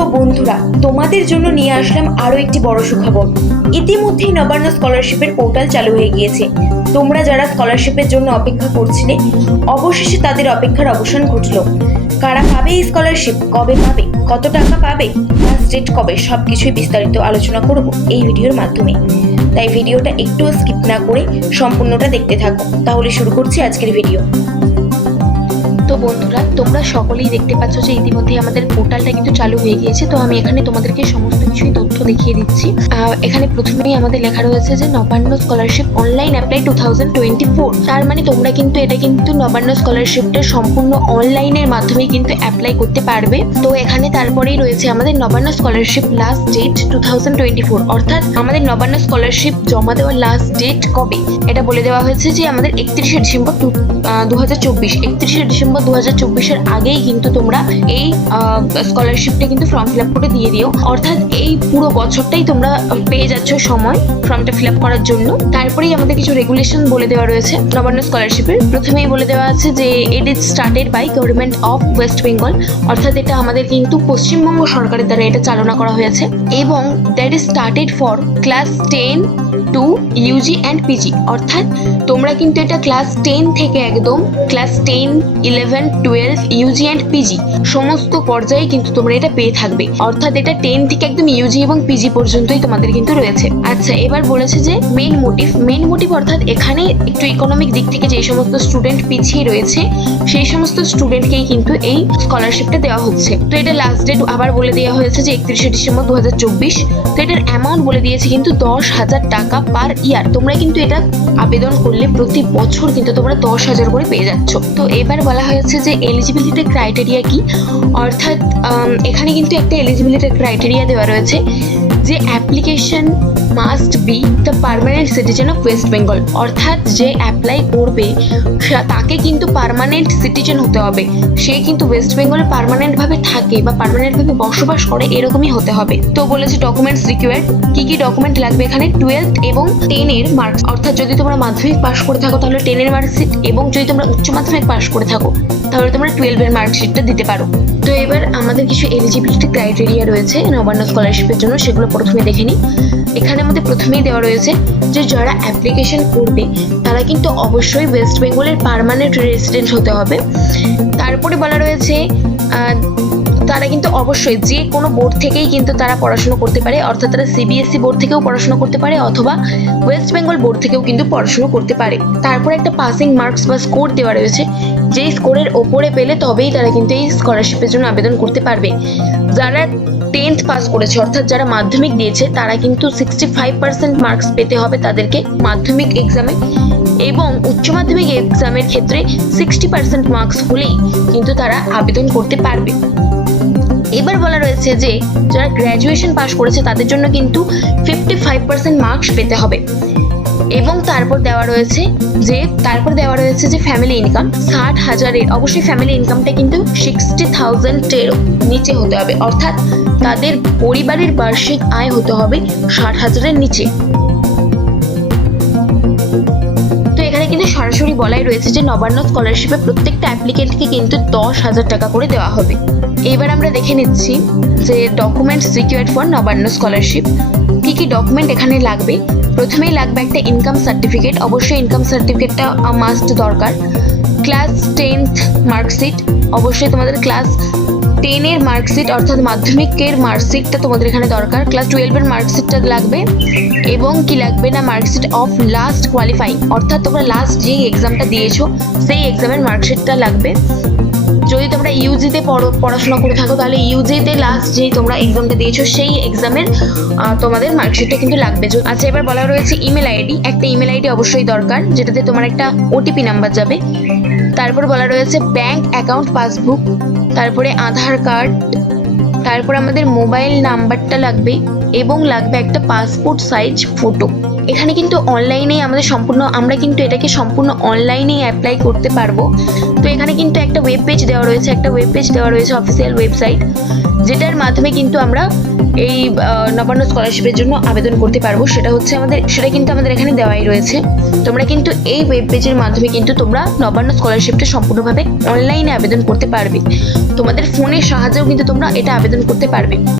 তো বন্ধুরা, তোমাদের জন্য নিয়ে আসলাম আরো একটি বড় সুখবর। ইতিমধ্যেই নবান্ন স্কলারশিপের পোর্টাল চালু হয়ে গিয়েছে। তোমরা যারা স্কলারশিপের জন্য অপেক্ষা করছিলে, অবশেষে তাদের অপেক্ষার অবসান ঘটলো। কারা পাবে এই স্কলারশিপ, কবে পাবে, কত টাকা পাবে, লাস্ট ডেট কবে, সবকিছুই বিস্তারিত আলোচনা করব এই ভিডিওর মাধ্যমে। তাই ভিডিওটা একটু স্কিপ না করে সম্পূর্ণটা দেখতে থাকো। তাহলে শুরু করছি আজকের ভিডিও। তো বন্ধুরা, তোমরা সকলেই দেখতে পাচ্ছ যে ইতিমধ্যে আমাদের পোর্টালটা কিন্তু চালু হয়ে গিয়েছে। তো আমি এখানে তোমাদেরকে সমস্ত কিছুই তথ্য দেখিয়ে দিচ্ছি। এখানে প্রথমেই আমাদের লেখা রয়েছে যে নবান্ন স্কলারশিপ অনলাইন অ্যাপ্লাই 2024। তার মানে তোমরা কিন্তু এটা কিন্তু নবান্ন স্কলারশিপটা সম্পূর্ণ অনলাইনের মাধ্যমে কিন্তু অ্যাপ্লাই করতে পারবে। তো এখানে তারপরেই রয়েছে আমাদের নবান্ন স্কলারশিপ লাস্ট ডেট 2024, অর্থাৎ আমাদের নবান্ন স্কলারশিপ জমা দেওয়ার লাস্ট ডেট কবে এটা বলে দেওয়া হয়েছে যে আমাদের 31শে ডিসেম্বর 2024। 31শে ডিসেম্বর 2024-এর আগেই কিন্তু তোমরা এই স্কলারশিপটা কিন্তু ফর্ম ফিল আপ করে দিয়ে দিও। অর্থাৎ এই পুরো বছরটাই তোমরা পেয়ে যাচ্ছ সময় ফর্মটা ফিল আপ করার জন্য। তারপরেই আমাদের কিছু রেগুলেশন বলে দেওয়া রয়েছে নবান্ন স্কলারশিপের। প্রথমেই বলে দেওয়া আছে যে it is started by government of West Bengal, অর্থাৎ এটা আমাদের কিন্তু পশ্চিমবঙ্গ সরকারের দ্বারা এটা চালনা করা হয়েছে। এবং that is started for class 10 to UG and PG, অর্থাৎ তোমরা কিন্তু এটা ক্লাস 10 থেকে একদম ক্লাস 10, 11, 12, ইউজি অ্যান্ড পিজি সমস্ত পর্যায়ে কিন্তু তোমরা এটা পেয়ে থাকবে। অর্থাৎ এটা 10 থেকে একদম ইউজি এবং পিজি পর্যন্তই তোমাদের কিন্তু রয়েছে। আচ্ছা, এবার বলেছে যে মেইন মোটিভ অর্থাৎ এখানে একটু ইকোনমিক দিক থেকে যে সমস্ত স্টুডেন্ট পিছিয়ে রয়েছে সেই সমস্ত স্টুডেন্টকেই কিন্তু এই স্কলারশিপটা দেওয়া হচ্ছে। তো এটা লাস্ট ডেট আবার বলে দেওয়া হয়েছে যে 31শে ডিসেম্বর 2024। তো এটার অ্যামাউন্ট বলে দিয়েছে কিন্তু 10,000 টাকা পার ইয়ার। তোমরা কিন্তু এটা আবেদন করলে প্রতি বছর কিন্তু তোমরা 10,000 করে পেয়ে যাচ্ছ। তো এবার বলা হয়েছে যে এলিজিবিলিটি ক্রাইটেরিয়া কি, অর্থাৎ এখানে কিন্তু একটা এলিজিবিলিটি ক্রাইটেরিয়া দেওয়া রয়েছে যে application must be the permanent citizen of West Bengal, অর্থাৎ যে অ্যাপ্লাই করবে তাকে কিন্তু পার্মানেন্ট সিটিজেন হতে হবে। সে কিন্তু ওয়েস্ট বেঙ্গলে পার্মানেন্টভাবে থাকে বা পার্মানেন্টভাবে বসবাস করে এরকমই হতে হবে। তো বলেছে ডকুমেন্টস রিকোয়ার্ড, কি ডকুমেন্ট লাগবে এখানে 12th এবং 10-এর মার্কস, অর্থাৎ যদি তোমরা মাধ্যমিক পাস করে থাকো তাহলে 10-এর মার্কশিট, এবং যদি তোমরা উচ্চ মাধ্যমিক পাস করে থাকো তাহলে তোমরা 12-এর মার্কশিটটা দিতে পারো। তো এবার আমাদের কিছু এলিজিবিলিটি ক্রাইটেরিয়া রয়েছে নবান্ন স্কলারশিপের জন্য, সেগুলো প্রথমে দেখে নিই। এখানে আমাদের প্রথমেই দেওয়া রয়েছে যে যারা অ্যাপ্লিকেশন করবে তারা কিন্তু অবশ্যই ওয়েস্ট বেঙ্গলের পার্মানেন্ট রেসিডেন্ট হতে হবে। তারপরে বলা রয়েছে তারা কিন্তু অবশ্যই যে কোনো বোর্ড থেকেই কিন্তু তারা পড়াশোনা করতে পারে, অর্থাৎ তারা সিবিএসসি বোর্ড থেকেও পড়াশোনা করতে পারে অথবা ওয়েস্ট বেঙ্গল বোর্ড থেকেও কিন্তু পড়াশোনা করতে পারে। তারপরে একটা পাসিং মার্কস বা স্কোর দেওয়া রয়েছে, যেই স্কোরের ওপরে পেলে তবেই তারা কিন্তু এই স্কলারশিপের জন্য আবেদন করতে পারবে। যারা 10th পাস করেছে অর্থাৎ যারা মাধ্যমিক দিয়েছে তারা কিন্তু 65% মার্কস পেতে হবে তাদেরকে মাধ্যমিক এক্সামে, এবং উচ্চ মাধ্যমিক এক্সামের ক্ষেত্রে 60% মার্কস হলেই কিন্তু তারা আবেদন করতে পারবে। এবার বলা রয়েছে যে যারা গ্র্যাজুয়েশন পাস করেছে তাদের জন্য কিন্তু 55% মার্কস পেতে হবে। এবং তারপর দেওয়া রয়েছে যে ফ্যামিলি ইনকাম 60,000-এর, অবশ্যই ফ্যামিলি ইনকামটা কিন্তু 60,000-এর নিচে হতে হবে, অর্থাৎ তাদের পরিবারের বার্ষিক আয় হতে হবে 60,000-এর নিচে। তো এখানে কিন্তু সরাসরি বলাই রয়েছে যে নবান্ন স্কলারশিপে প্রত্যেকটা অ্যাপ্লিকেন্টকে কিন্তু 10,000 টাকা করে দেওয়া হবে। এবার আমরা দেখে নিচ্ছি যে documents required for Nabanna scholarship. কি ডকুমেন্ট এখানে লাগবে। প্রথমেই লাগবে একটা ইনকাম সার্টিফিকেট, অবশ্যই ইনকাম সার্টিফিকেটটা মাস্ট দরকার। ক্লাস 10th মার্কশিট, অবশ্যই তোমাদের ক্লাস 10-এর মার্কশিট অর্থাৎ মাধ্যমিকের মার্কশিটটা তোমাদের এখানে দরকার। ক্লাস 12-এর মার্কশিটটা লাগবে, এবং কি লাগবে না মার্কশিট অফ লাস্ট কোয়ালিফাইং, অর্থাৎ তোমরা লাস্ট যে এক্সামটা দিয়েছো সেই এক্সামের মার্কশিটটা লাগবে। যদি তোমরা ইউজিতে পড়াশোনা করে থাকো তাহলে ইউজিতে লাস্ট যেই তোমরা এক্সামটা দিয়েছো সেই এক্সামের তোমাদের মার্কশিটটা কিন্তু লাগবে। আচ্ছা, এবার বলা রয়েছে ইমেল আইডি, একটা ইমেল আইডি অবশ্যই দরকার যেটাতে তোমার একটা ওটিপি নাম্বার যাবে। তারপর বলা রয়েছে ব্যাংক অ্যাকাউন্ট পাসবুক, তারপরে আধার কার্ড, তারপর আমাদের মোবাইল নাম্বারটা লাগবে, এবং লাগবে একটা পাসপোর্ট সাইজ ফটো। এখানে কিন্তু অনলাইনেই আমরা কিন্তু এটাকে সম্পূর্ণ অনলাইনেই অ্যাপ্লাই করতে পারবো। তো এখানে কিন্তু একটা ওয়েব পেজ দেওয়া রয়েছে, অফিসিয়াল ওয়েবসাইট, যেটার মাধ্যমে কিন্তু আমরা এই নবান্ন স্কলারশিপের জন্য আবেদন করতে পারবো। সেটা কিন্তু আমাদের এখানে দেওয়াই রয়েছে। তোমরা কিন্তু এই ওয়েব পেজের মাধ্যমে কিন্তু তোমরা নবান্ন স্কলারশিপটা সম্পূর্ণভাবে অনলাইনে আবেদন করতে পারবে। তোমাদের ফোনের সাহায্যেও কিন্তু তোমরা এটা আবেদন করতে পারবে।